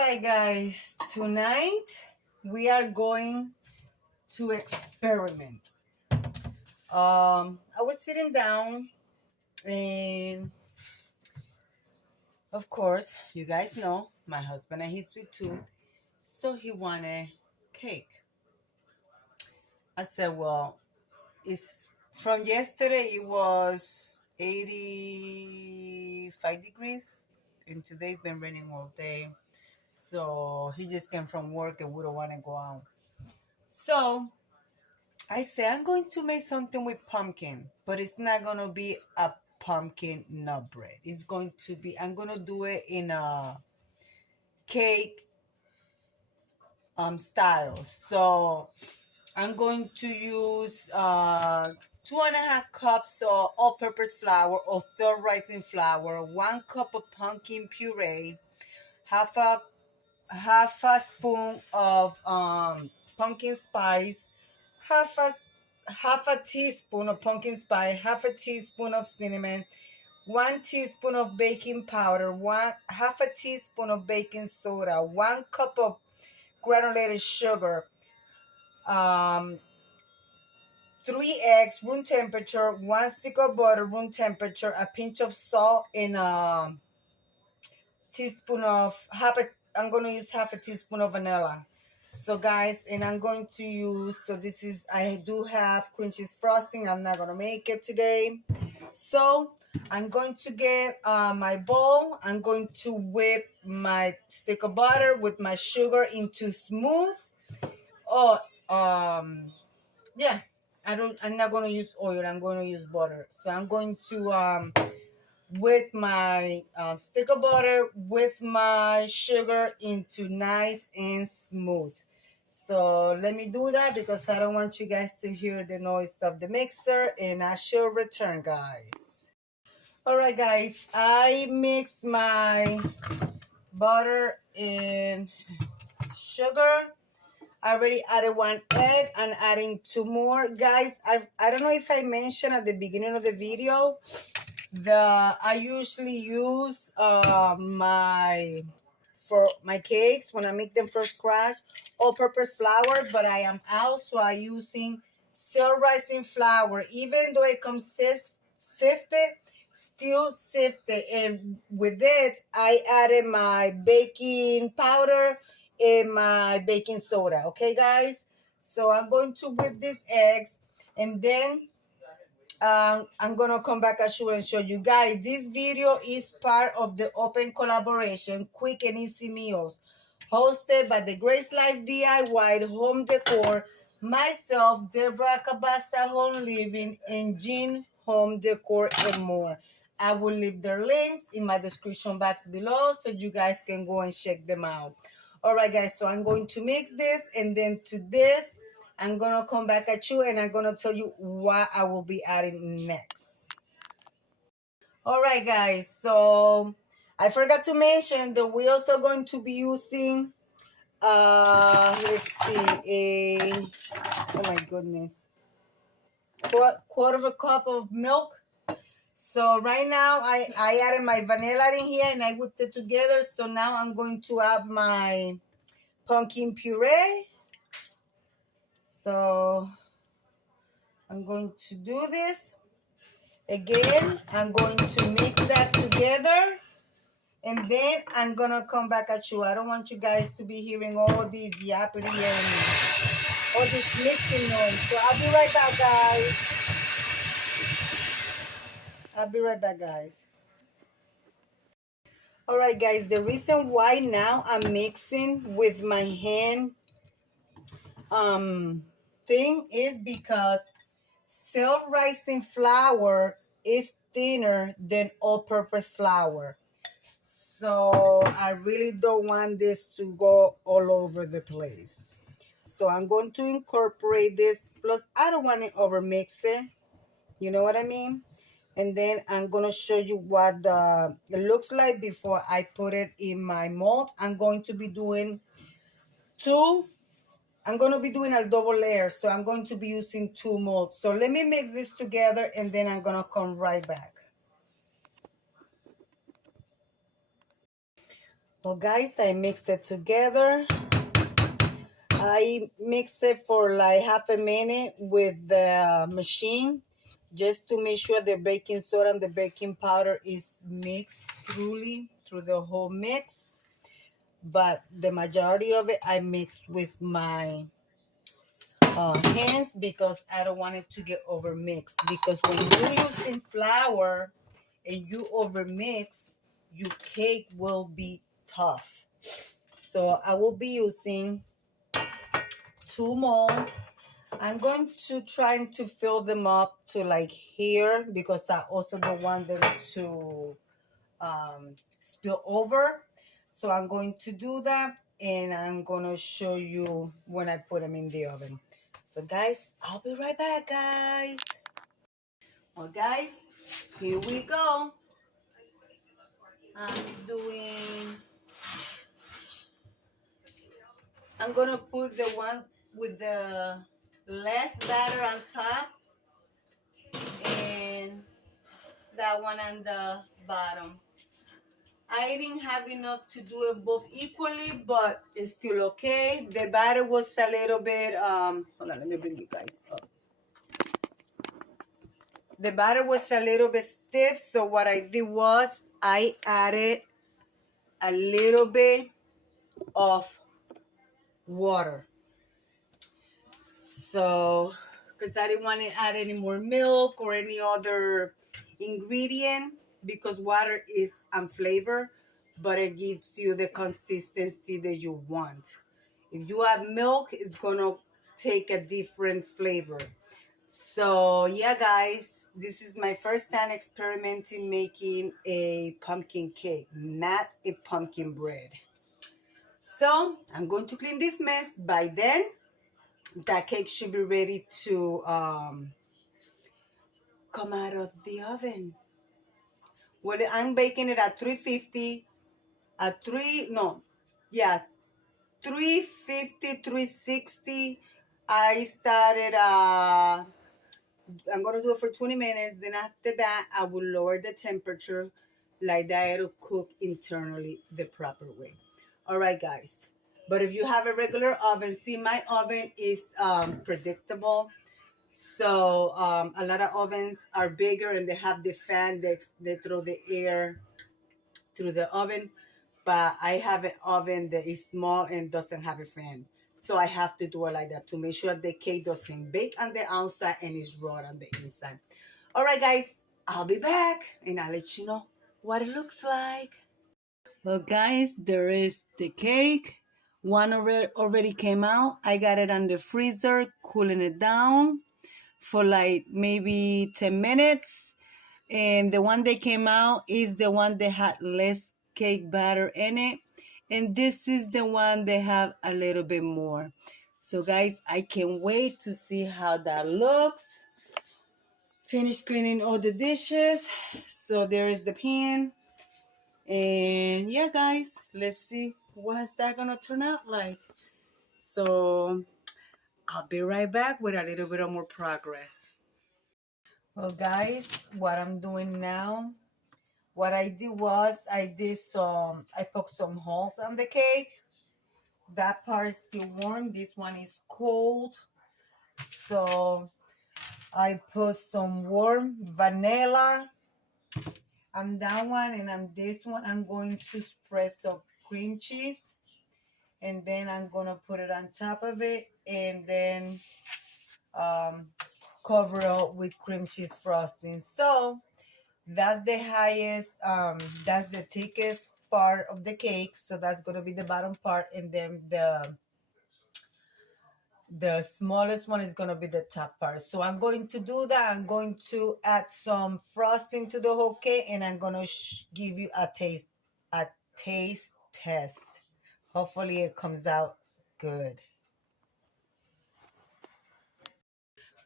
right, guys, tonight we are going to experiment. I was sitting down and of course, you guys know my husband and his sweet tooth, so he wanted cake. I said, well, it's from yesterday it was 85 degrees and today's been raining all day. So he just came from work and we don't want to go out. So I said, I'm going to make something with pumpkin, but it's not going to be a pumpkin nut bread. It's going to be, I'm going to do it in a cake style. So I'm going to use 2.5 cups of all-purpose flour or self-rising flour, 1 cup of pumpkin puree, half a spoon of pumpkin spice, half a teaspoon of pumpkin spice, half a teaspoon of cinnamon, 1 teaspoon of baking powder, half a teaspoon of baking soda, 1 cup of granulated sugar, 3 eggs room temperature, 1 stick of butter room temperature, a pinch of salt, and a teaspoon of I'm going to use half a teaspoon of vanilla. So guys, and I'm going to use, so this is, I do have cream cheese frosting. I'm not going to make it today. So I'm going to get my bowl. I'm going to whip my stick of butter with my sugar into smooth. Yeah, I'm not going to use oil. I'm going to use butter. So I'm going to with my stick of butter with my sugar into nice and smooth. So let me do that because I don't want you guys to hear the noise of the mixer, and I shall return, guys. All right, guys, I mixed my butter and sugar. I already added 1 egg and adding 2 more. Guys, I don't know if I mentioned at the beginning of the video, I usually use for my cakes when I make them from scratch, all-purpose flour, but I am also using self-rising flour. Even though it comes sifted, still sifted, and with it I added my baking powder and my baking soda. Okay, guys, so I'm going to whip these eggs, and then I'm gonna come back at you and show you guys. This video is part of the open collaboration Quick and Easy Meals, hosted by the Grace Life DIY Home Decor, myself, Deborah Cabasa Home Living, and Jean Home Decor, and more. I will leave their links in my description box below so you guys can go and check them out. All right, guys, so I'm going to mix this, and then to this I'm going to come back at you and I'm going to tell you what I will be adding next. All right, guys. So I forgot to mention that we're also going to be using, let's see, oh my goodness, quarter of a cup of milk. So right now I added my vanilla in here and I whipped it together. So now I'm going to add my pumpkin puree. So I'm going to do this. Again, I'm going to mix that together. And then I'm going to come back at you. I don't want you guys to be hearing all these yappity and all this mixing noise. So I'll be right back, guys. All right, guys. The reason why now I'm mixing with my hand thing is because self-rising flour is thinner than all-purpose flour. So I really don't want this to go all over the place. So I'm going to incorporate this. Plus, I don't want to overmix it. You know what I mean? And then I'm going to show you what it looks like before I put it in my mold. I'm going to be doing a double layer, so I'm going to be using 2 molds. So let me mix this together and then I'm going to come right back. Well, guys, I mixed it together. I mixed it for like half a minute with the machine just to make sure the baking soda and the baking powder is mixed thoroughly through the whole mix. But the majority of it I mixed with my hands because I don't want it to get overmixed. Because when you're using flour and you overmix, your cake will be tough. So I will be using 2 molds. I'm going to try to fill them up to like here because I also don't want them to spill over. So I'm going to do that and I'm going to show you when I put them in the oven. So guys, I'll be right back, guys. Well, guys, here we go. I'm going to put the one with the less batter on top and that one on the bottom. I didn't have enough to do it both equally, but it's still okay. The batter was a little bit, hold on, let me bring you guys up. The batter was a little bit stiff, so what I did was I added a little bit of water. So, because I didn't want to add any more milk or any other ingredient because water is unflavored, but it gives you the consistency that you want. If you add milk, it's gonna take a different flavor. So yeah, guys, this is my first time experimenting making a pumpkin cake, not a pumpkin bread. So I'm going to clean this mess. By then, that cake should be ready to come out of the oven. Well, I'm baking it at 350, at 350, 360. I started, I'm going to do it for 20 minutes. Then after that, I will lower the temperature like that. It'll cook internally the proper way. All right, guys. But if you have a regular oven, see, my oven is predictable. So a lot of ovens are bigger and they have the fan that they throw the air through the oven. But I have an oven that is small and doesn't have a fan. So I have to do it like that to make sure the cake doesn't bake on the outside and is raw on the inside. All right, guys, I'll be back and I'll let you know what it looks like. Well, guys, there is the cake. One already came out. I got it on the freezer, cooling it down for like maybe 10 minutes. And the one that came out is the one that had less cake batter in it. And this is the one that have a little bit more. So guys, I can't wait to see how that looks. Finished cleaning all the dishes. So there is the pan. And yeah, guys, let's see what's that gonna turn out like. So I'll be right back with a little bit of more progress. Well, guys, what I'm doing now, what I did was I poked some holes on the cake. That part is still warm. This one is cold. So I put some warm vanilla on that one, and on this one I'm going to spread some cream cheese, and then I'm gonna put it on top of it, and then cover it with cream cheese frosting. So that's the highest, that's the thickest part of the cake. So that's gonna be the bottom part, and then the smallest one is gonna be the top part. So I'm going to do that. I'm going to add some frosting to the whole cake, and I'm gonna give you a taste test. Hopefully it comes out good.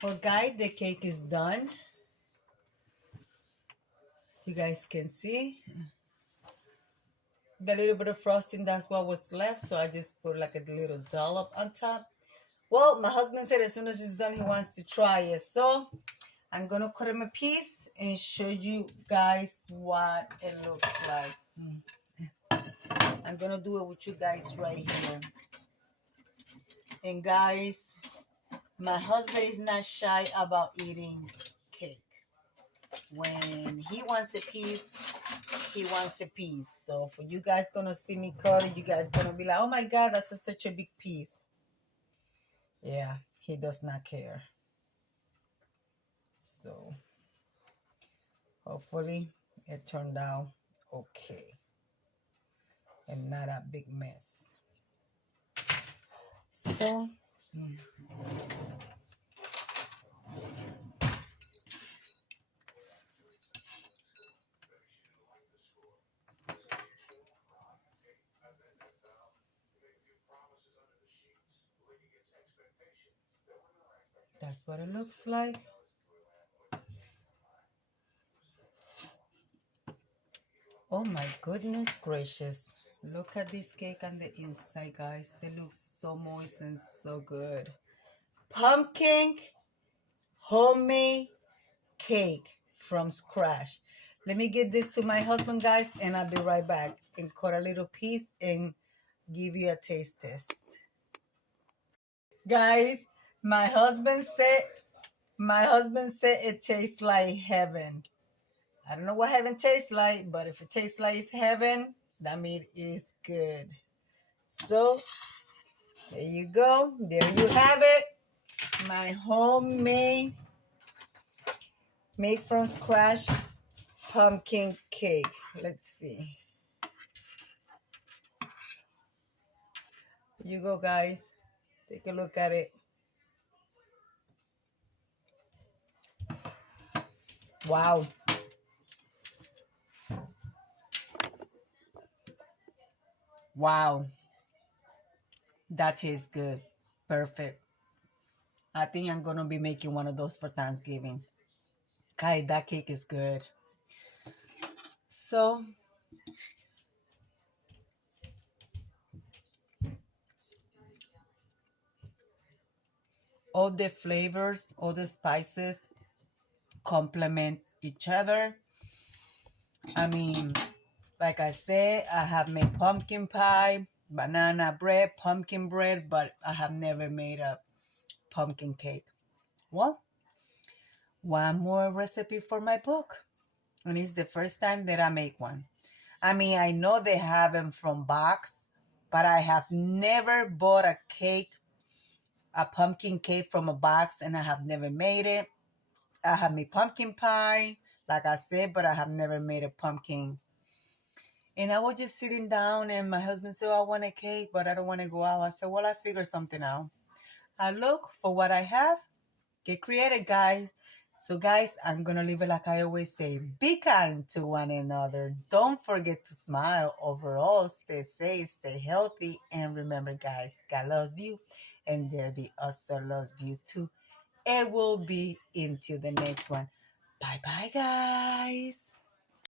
Well, guys, the cake is done. So you guys can see the little bit of frosting, that's what was left. So I just put like a little dollop on top. Well, my husband said as soon as it's done, he wants to try it. So I'm going to cut him a piece and show you guys what it looks like. I'm gonna do it with you guys right here. And guys, my husband is not shy about eating cake. When he wants a piece, he wants a piece. So for you guys gonna see me cut it, you guys gonna be like, oh my God, such a big piece. Yeah, he does not care. So hopefully it turned out okay and not a big mess. So that's what it looks like. Oh my goodness gracious. Look at this cake on the inside, guys. It looks so moist and so good. Pumpkin homemade cake from scratch. Let me get this to my husband, guys, and I'll be right back and cut a little piece and give you a taste test. Guys, my husband said it tastes like heaven. I don't know what heaven tastes like, but if it tastes like it's heaven, that means it's good. So there you go. There you have it. My homemade, made from scratch pumpkin cake. Let's see. Here you go, guys. Take a look at it. Wow. Wow. That tastes good. Perfect. I think I'm going to be making one of those for Thanksgiving. Guys, that cake is good. So, all the flavors, all the spices complement each other. I mean, like I said, I have made pumpkin pie, banana bread, pumpkin bread, but I have never made a pumpkin cake. Well, one more recipe for my book. And it's the first time that I make one. I mean, I know they have them from box, but I have never bought a cake, a pumpkin cake from a box, and I have never made it. I have made pumpkin pie, like I said, but I have never made a pumpkin. And I was just sitting down, and my husband said, I want a cake, but I don't want to go out. I said, well, I figured something out. I look for what I have. Get creative, guys. So, guys, I'm going to leave it like I always say. Be kind to one another. Don't forget to smile. Overall, stay safe, stay healthy. And remember, guys, God loves you. And Debbie also loves you, too. It will be into the next one. Bye-bye, guys.